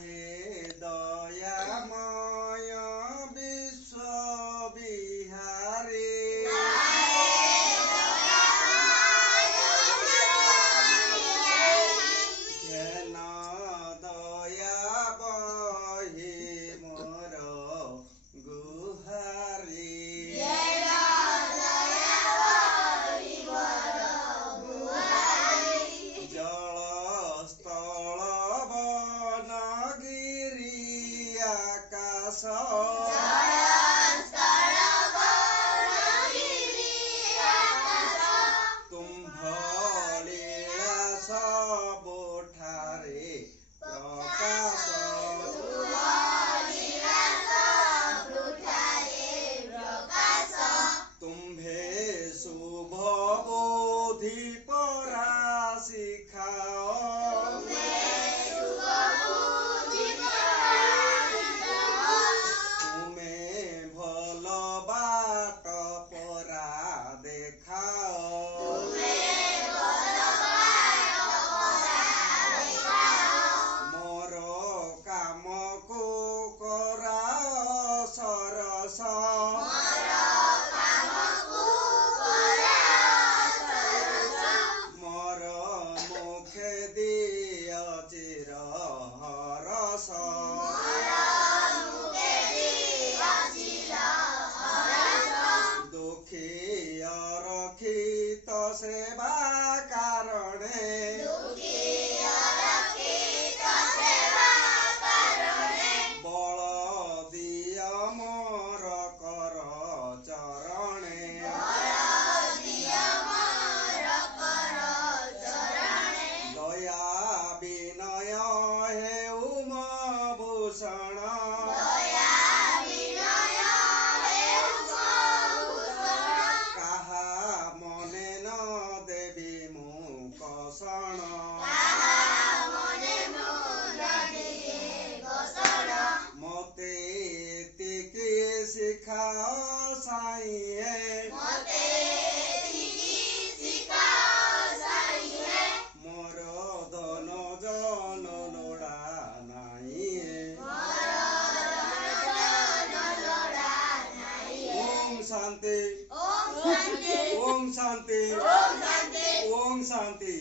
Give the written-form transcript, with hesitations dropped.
हे दयामय विश्व बिहारी घेन दया बही मोर गुहारी जल स्थल वन गिरी आकाश तुम्भ लीला सबुठारे प्रकाश तुम्भे शुभ बोधि परा शिखाओ तुम्हें भल बाट परा देखाओ मोर काम को कराओ सरस मोर मुखे दिय चिर हरस दुखी रक्षित सेवा कारणे बल दिय मोर कर चरणे दया विनय हेउ भूषण काहा मने न देवी मुकषण मते एतिकी शिखाओ साईं मोर धन जन लोड़ा नाई ओम शांति ओम शांति ओम शांति।